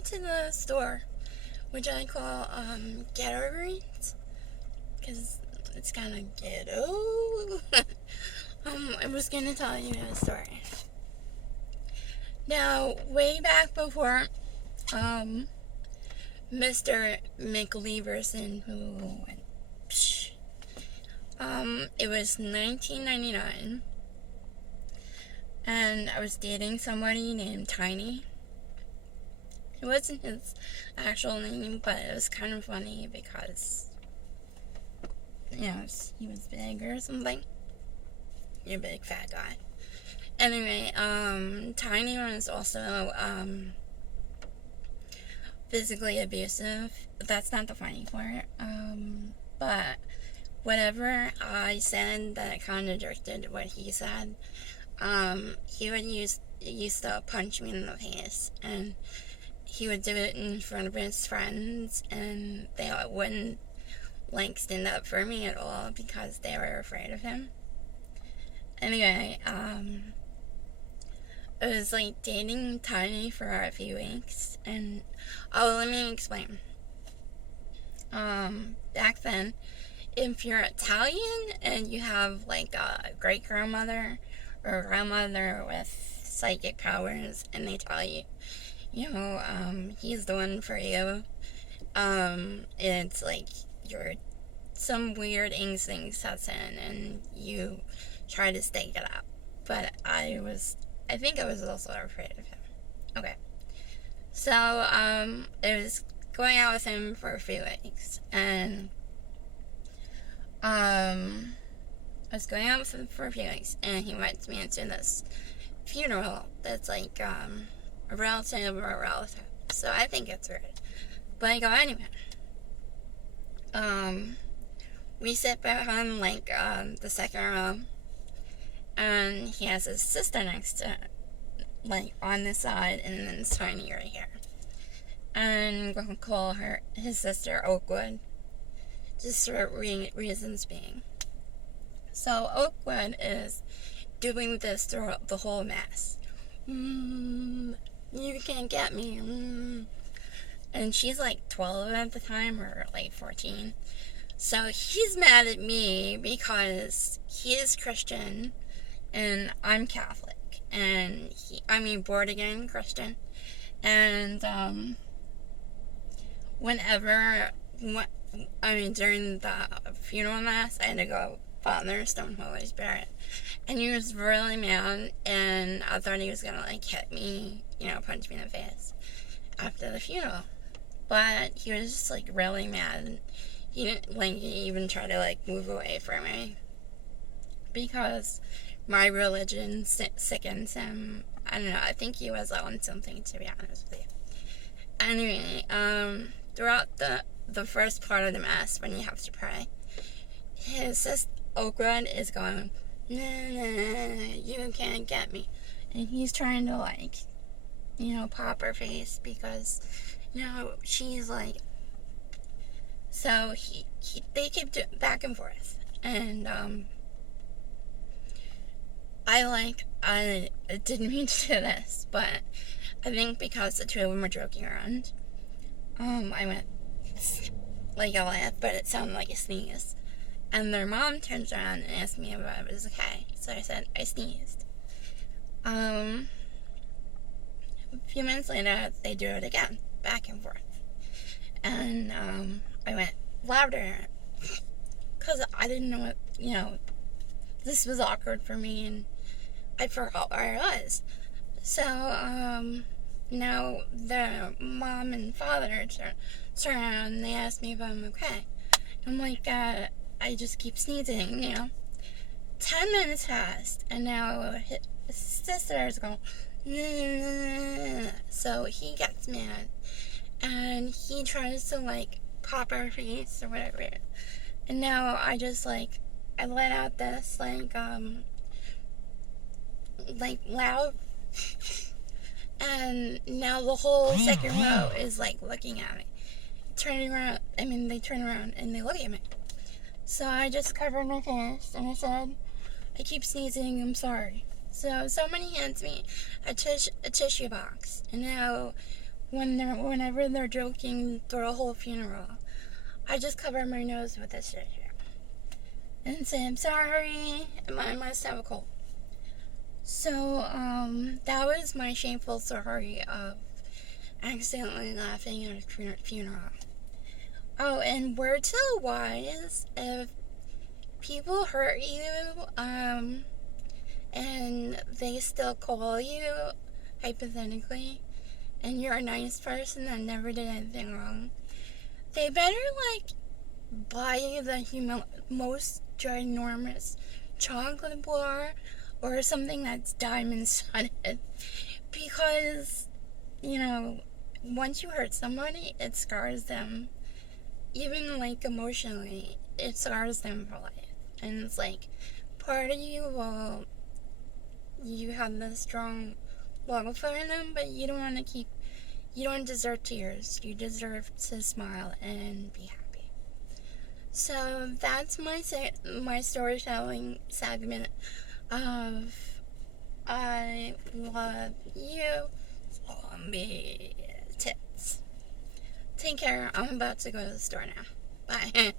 went to the store, which I call ghetto greens, because it's kind of ghetto. I was gonna tell you a story. Now, way back before Mr. McLeaverson, who went, it was 1999, and I was dating somebody named Tiny. It wasn't his actual name, but it was kind of funny because, he was big or something. You're a big fat guy. Anyway, Tiny was also, physically abusive. That's not the funny part. But whatever I said that contradicted what he said, he would used to punch me in the face, and he would do it in front of his friends, and they wouldn't, stand up for me at all because they were afraid of him. Anyway, I was, dating Tiny for a few weeks, and, let me explain. Back then, if you're Italian and you have, a great-grandmother or grandmother with psychic powers, and they tell you, he's the one for you, it's some weird instinct sets in, and you try to stake it up. But I think I was also afraid of him. Okay. So, I was going out with him for a few weeks, and, I was going out with him for a few weeks, and he invites me into this funeral that's, a relative or a relative. So I think it's weird. But I go anyway. We sit behind, the second row, and he has his sister next to it, on this side, and then it's Tiny right here. And I'm going to call his sister Oakwood, just for reasons being. So Oakwood is doing this throughout the whole mass. You can't get me. And she's 12 at the time, or 14. So he's mad at me because he is Christian and I'm Catholic, and born again Christian. And during the funeral mass, I had to go Father, Stone, Holy Spirit, and he was really mad, and I thought he was gonna hit me, punch me in the face after the funeral. But he was just really mad. He didn't even try to move away from me because my religion sickens him. I don't know. I think he was on something, to be honest with you. Anyway, throughout the first part of the mass, when you have to pray, his sister Oakwood is going, nah, you can't get me, and he's trying to pop her face because she's so they keep doing back and forth, and I didn't mean to do this, but I think because the two of them were joking around, I went a laugh, but it sounded like a sneeze, and their mom turns around and asked me if I was okay, so I said I sneezed. A few minutes later, they do it again, back and forth, and I went louder, because I didn't know what, this was awkward for me, and I forgot where I was. So, now the mom and father turn around, and they ask me if I'm okay. I'm like, I just keep sneezing, 10 minutes passed, and now his sister is going, nah. So he gets mad, and he tries to, pop her face or whatever. And now I just, I let out this, loud, and now the whole second row is, looking at me. They turn around and they look at me. So I just covered my face, and I said, I keep sneezing, I'm sorry. So somebody hands me a tissue box, and now whenever they're joking through a whole funeral, I just cover my nose with this tissue and say, I'm sorry, I must have a cold. So, that was my shameful story of accidentally laughing at a funeral. Oh, and word to the wise, if people hurt you, and they still call you, hypothetically, and you're a nice person that never did anything wrong, they better, buy you the most ginormous chocolate bar or something that's diamond studded. Because, once you hurt somebody, it scars them. Even, emotionally, it scars them for life. And it's part of you will, you have this strong love for them, but you don't deserve tears. You deserve to smile and be happy. So that's my storytelling segment of I love you, zombie tits. Take care. I'm about to go to the store now. Bye.